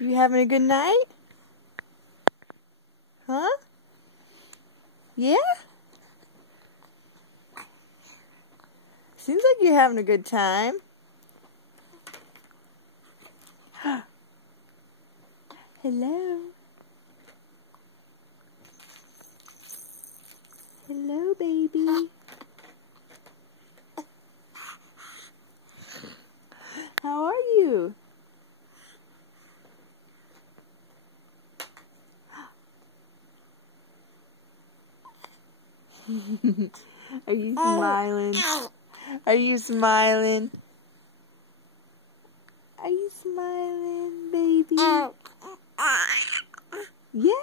You having a good night? Huh? Yeah? Seems like you're having a good time. Hello. Hello, baby. How are you? Are you smiling? Are you smiling? Are you smiling, baby? Yes?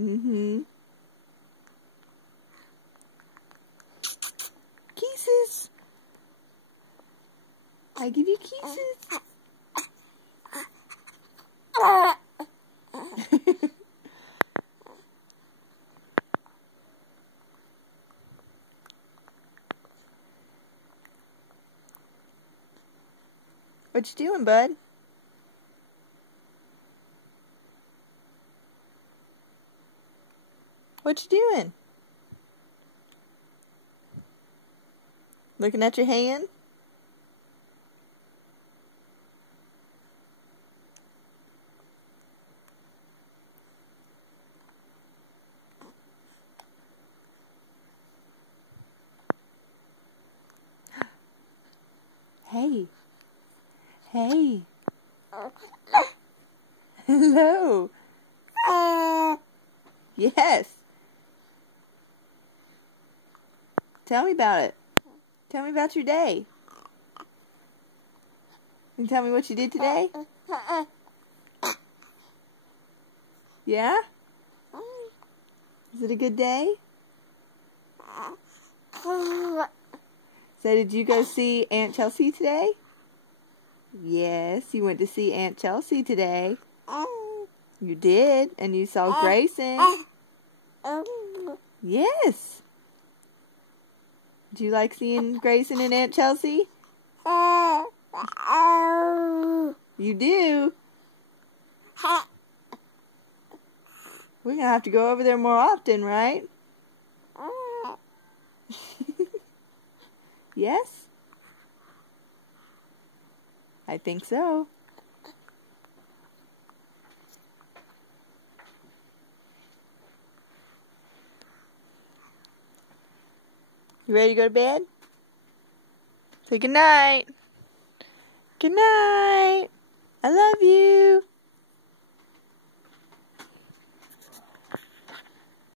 Mm-hmm. Kisses. I give you kisses. What you doing, bud? What you doing? Looking at your hand? Hey. Hey. Hello. Yes. Tell me about it. Tell me about your day. And tell me what you did today. Yeah? Is it a good day? So did you go see Aunt Chelsea today? Yes, you went to see Aunt Chelsea today. You did, and you saw Grayson. Yes. Do you like seeing Grayson and Aunt Chelsea? You do? We're going to have to go over there more often, right? Yes? I think so. You ready to go to bed? Say good night. Good night. I love you.